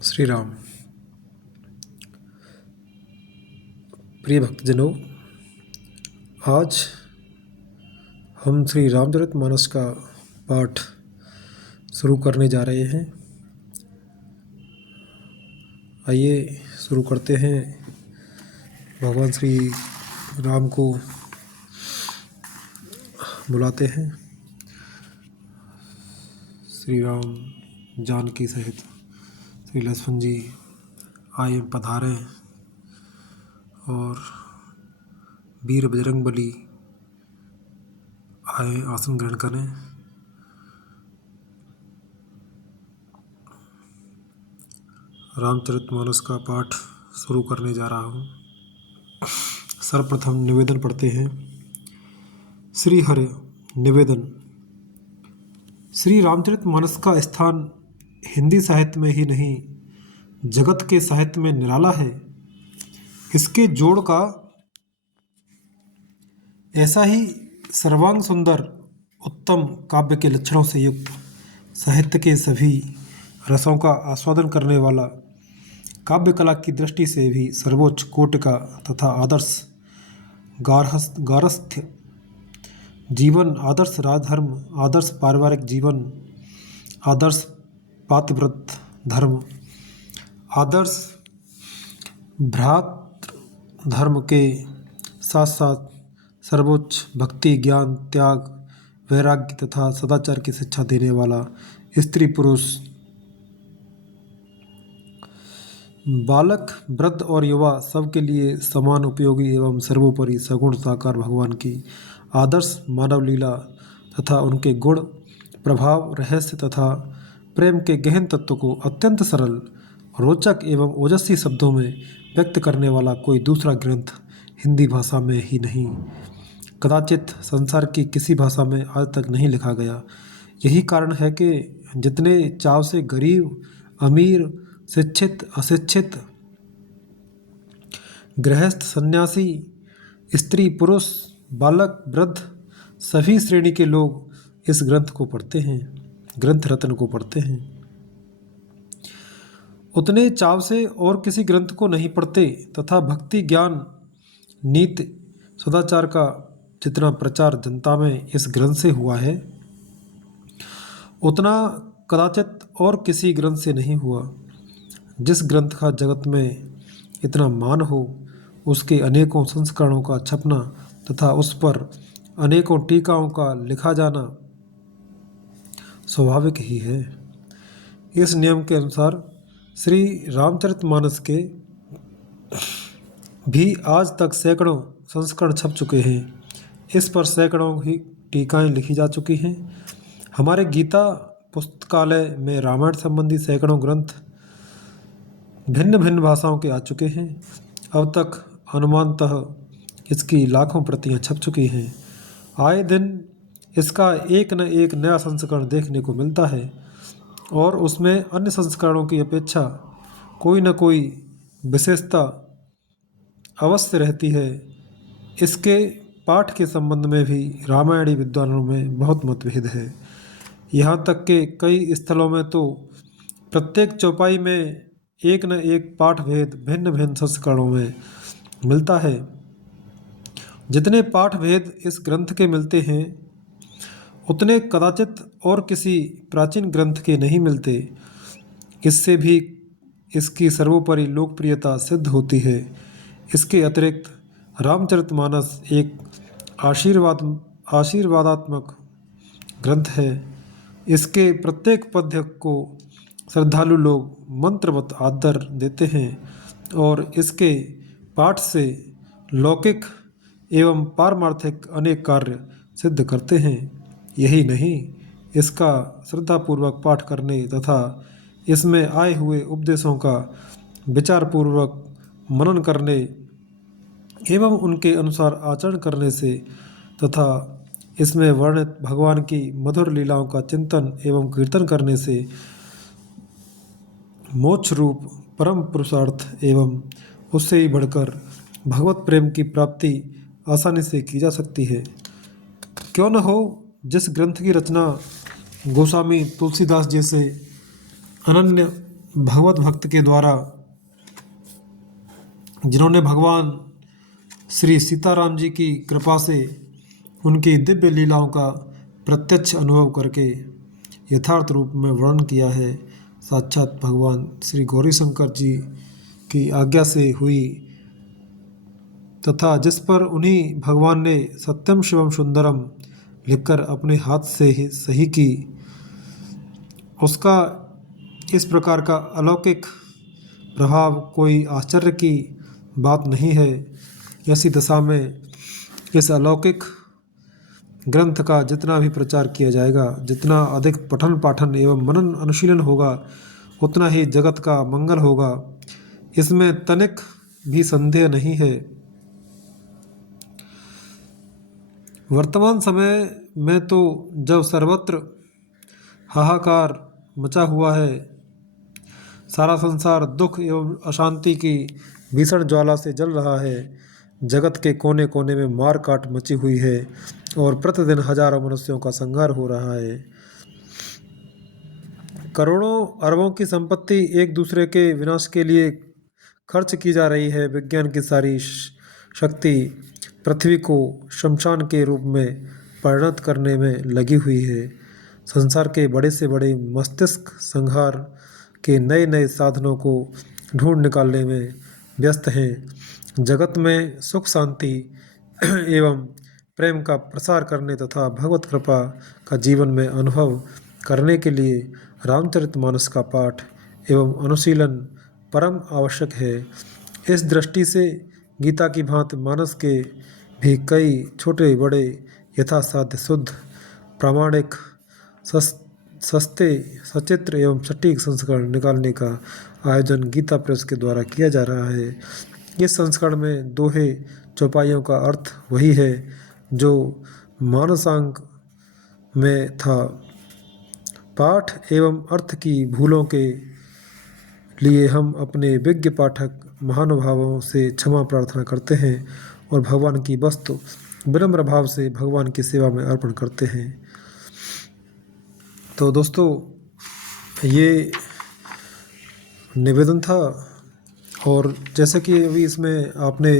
श्री राम। प्रिय भक्तजनों, आज हम श्री रामचरितमानस का पाठ शुरू करने जा रहे हैं। आइए शुरू करते हैं। भगवान श्री राम को बुलाते हैं। श्री राम जानकी सहित श्री लक्ष्मण जी आए पधारे और वीर बजरंगबली आए आसन ग्रहण करें। रामचरितमानस का पाठ शुरू करने जा रहा हूँ। सर्वप्रथम निवेदन पढ़ते हैं। श्री हरि निवेदन। श्री रामचरितमानस का स्थान हिंदी साहित्य में ही नहीं, जगत के साहित्य में निराला है। इसके जोड़ का ऐसा ही सर्वांग सुंदर उत्तम काव्य के लक्षणों से युक्त, साहित्य के सभी रसों का आस्वादन करने वाला, काव्य कला की दृष्टि से भी सर्वोच्च कोटि का तथा आदर्श गारस्थ्य जीवन, आदर्श राजधर्म, आदर्श पारिवारिक जीवन, आदर्श पातिव्रत धर्म, आदर्श भ्रातृ धर्म के साथ साथ सर्वोच्च भक्ति, ज्ञान, त्याग, वैराग्य तथा सदाचार की शिक्षा देने वाला, स्त्री पुरुष, बालक, वृद्ध और युवा सबके लिए समान उपयोगी एवं सर्वोपरि सगुण साकार भगवान की आदर्श मानव लीला तथा उनके गुण, प्रभाव, रहस्य तथा प्रेम के गहन तत्व को अत्यंत सरल, रोचक एवं ओजस्वी शब्दों में व्यक्त करने वाला कोई दूसरा ग्रंथ हिंदी भाषा में ही नहीं, कदाचित संसार की किसी भाषा में आज तक नहीं लिखा गया। यही कारण है कि जितने चाव से गरीब, अमीर, शिक्षित, अशिक्षित, गृहस्थ, सन्यासी, स्त्री, पुरुष, बालक, वृद्ध, सभी श्रेणी के लोग इस ग्रंथ को पढ़ते हैं, ग्रंथ रत्न को पढ़ते हैं, उतने चाव से और किसी ग्रंथ को नहीं पढ़ते तथा भक्ति, ज्ञान, नीति, सदाचार का जितना प्रचार जनता में इस ग्रंथ से हुआ है, उतना कदाचित और किसी ग्रंथ से नहीं हुआ। जिस ग्रंथ का जगत में इतना मान हो, उसके अनेकों संस्करणों का छपना तथा उस पर अनेकों टीकाओं का लिखा जाना स्वाभाविक ही है। इस नियम के अनुसार श्री रामचरितमानस के भी आज तक सैकड़ों संस्करण छप चुके हैं। इस पर सैकड़ों ही टीकाएं लिखी जा चुकी हैं। हमारे गीता पुस्तकालय में रामायण संबंधी सैकड़ों ग्रंथ भिन्न भिन्न भाषाओं के आ चुके हैं। अब तक अनुमानतः इसकी लाखों प्रतियां छप चुकी हैं। आए दिन इसका एक न एक नया संस्करण देखने को मिलता है और उसमें अन्य संस्करणों की अपेक्षा कोई न कोई विशेषता अवश्य रहती है। इसके पाठ के संबंध में भी रामायणी विद्वानों में बहुत मतभेद है। यहाँ तक कि कई स्थलों में तो प्रत्येक चौपाई में एक न एक पाठ भेद भिन्न भिन्न संस्करणों में मिलता है। जितने पाठ भेद इस ग्रंथ के मिलते हैं, उतने कदाचित और किसी प्राचीन ग्रंथ के नहीं मिलते। इससे भी इसकी सर्वोपरि लोकप्रियता सिद्ध होती है। इसके अतिरिक्त रामचरितमानस एक आशीर्वादात्मक ग्रंथ है। इसके प्रत्येक पद्य को श्रद्धालु लोग मंत्रवत आदर देते हैं और इसके पाठ से लौकिक एवं पारमार्थिक अनेक कार्य सिद्ध करते हैं। यही नहीं, इसका श्रद्धापूर्वक पाठ करने तथा इसमें आए हुए उपदेशों का विचारपूर्वक मनन करने एवं उनके अनुसार आचरण करने से तथा इसमें वर्णित भगवान की मधुर लीलाओं का चिंतन एवं कीर्तन करने से मोक्ष रूप परम पुरुषार्थ एवं उससे ही बढ़कर भगवत प्रेम की प्राप्ति आसानी से की जा सकती है। क्यों न हो, जिस ग्रंथ की रचना गोस्वामी तुलसीदास जैसे अनन्य भगवत भक्त के द्वारा, जिन्होंने भगवान श्री सीताराम जी की कृपा से उनकी दिव्य लीलाओं का प्रत्यक्ष अनुभव करके यथार्थ रूप में वर्णन किया है, साक्षात भगवान श्री गौरीशंकर जी की आज्ञा से हुई, तथा जिस पर उन्हीं भगवान ने सत्यम शिवम सुंदरम लिखकर अपने हाथ से ही सही की, उसका इस प्रकार का अलौकिक प्रभाव कोई आश्चर्य की बात नहीं है। ऐसी दशा में इस अलौकिक ग्रंथ का जितना भी प्रचार किया जाएगा, जितना अधिक पठन पाठन एवं मनन अनुशीलन होगा, उतना ही जगत का मंगल होगा, इसमें तनिक भी संदेह नहीं है। वर्तमान समय में तो जब सर्वत्र हाहाकार मचा हुआ है, सारा संसार दुख एवं अशांति की भीषण ज्वाला से जल रहा है, जगत के कोने कोने में मार काट मची हुई है और प्रतिदिन हजारों मनुष्यों का संहार हो रहा है। करोड़ों अरबों की संपत्ति एक दूसरे के विनाश के लिए खर्च की जा रही है। विज्ञान की सारी शक्ति पृथ्वी को शमशान के रूप में परिणत करने में लगी हुई है। संसार के बड़े से बड़े मस्तिष्क संहार के नए नए साधनों को ढूंढ निकालने में व्यस्त हैं। जगत में सुख शांति एवं प्रेम का प्रसार करने तथा भगवत कृपा का जीवन में अनुभव करने के लिए रामचरितमानस का पाठ एवं अनुशीलन परम आवश्यक है। इस दृष्टि से गीता की भांति मानस के भी कई छोटे बड़े यथासाध्य शुद्ध प्रामाणिक सस्ते सचित्र एवं सटीक संस्करण निकालने का आयोजन गीता प्रेस के द्वारा किया जा रहा है। इस संस्करण में दोहे चौपाइयों का अर्थ वही है जो मानसांग में था। पाठ एवं अर्थ की भूलों के लिए हम अपने विज्ञ पाठक महानुभावों से क्षमा प्रार्थना करते हैं और भगवान की वस्तु विनम्र भाव से भगवान की सेवा में अर्पण करते हैं। तो दोस्तों, ये निवेदन था, और जैसे कि अभी इसमें आपने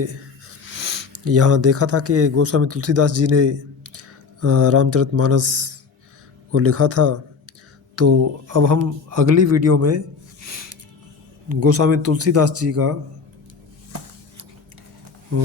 यहाँ देखा था कि गोस्वामी तुलसीदास जी ने रामचरितमानस को लिखा था, तो अब हम अगली वीडियो में गोस्वामी तुलसीदास जी का